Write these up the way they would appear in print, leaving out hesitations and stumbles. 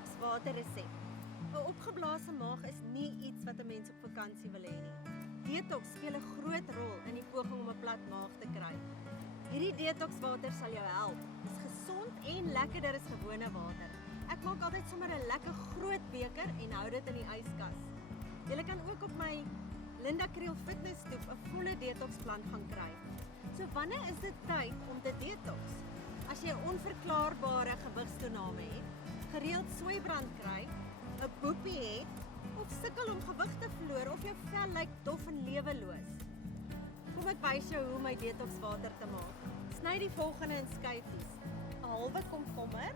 detox water resep. 'n Opgeblaasde maag is nie iets wat 'n mens op vakansie wil hê nie. Detox speel 'n groot rol in die poging om 'n plat maag te kry. Hierdie detox water sal jou help. Dit is gesond en lekkerder as gewone water. Ek maak altyd sommer 'n lekker groot beker en hou dit in die yskas. Jy kan ook op my Linda Kriel Fitness toep 'n volle detox plan gaan kry. So wanneer is dit tyd om te detox? As jy 'n onverklaarbare gewigstoename het, gereeld soeibrand kry, 'n boepie het of sukkel om gewig te verloor of jou vel lyk dof en leweloos. Kom ek wys jou hoe om my detox water te maak. Sny die volgende in skyfies. 'n Halwe komkommer.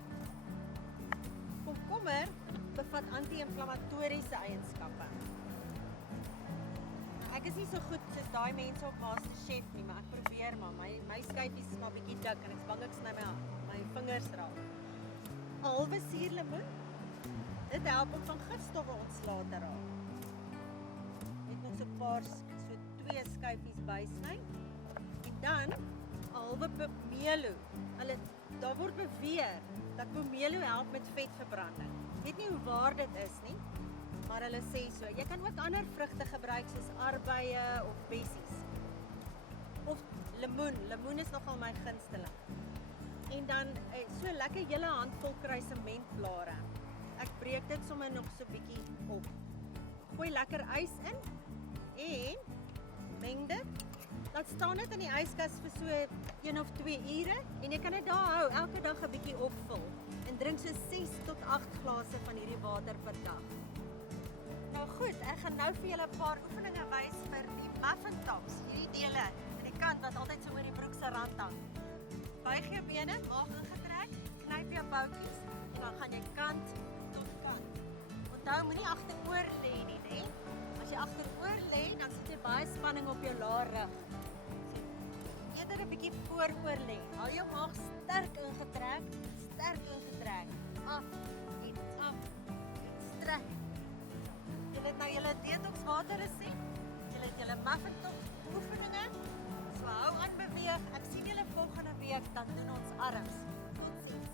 Komkommer bevat anti-inflammatoriese eienskappe. Ek is nie so goed soos daai mense op MasterChef nie, maar ek probeer maar. My skyfies is maar bietjie dik en ek's bang ek sny my vingers raak. 'n Halwe suurlemoen. Dit help om van gifstowwe ontslae te raak. Net nog so 'n paar, so 2 skyfies bysny. En dan 'n halwe pomelo. Daar word beweer dat pomelo help met vetverbranding. Ek weet nie hoe waar dit is nie, maar hulle sê so. Jy kan ook ander vrugte gebruik soos arbeie of bessies. Of lemoen. Lemoen is nogal my gunsteling. En dan so lekker hele handvol kruisementblare. Ek breek dit sommer nog so bietjie op. Gooi lekker ys in en meng dit. Laat staan dit in die yskas vir so 1 of 2 ure en jy kan dit daar hou, elke dag 'n bietjie opvul en drink so 6 tot 8 glase van hierdie water per dag. Nou goed, ek gaan nou vir julle 'n paar oefeninge wys vir die muffin tops, hierdie dele aan die kant wat altyd so oor die broek se rand hang. Buig jou bene, maag ingetrek, knyp jou boutjies en dan gaan jy kant tot kant. Onthou, moenie agteroor lê nie, né? As jy agteroor lê, dan sit jy baie spanning op jou laar rug. So, eerder 'n bietjie vooroor lê. Hou jou maag sterk ingetrek, af en strek. Julle het nou julle detox water resep. Julle het julle muffin top oefeninge. So hou aan beweeg. Ek sien julle volgende week, dan doen ons arms. Totsiens.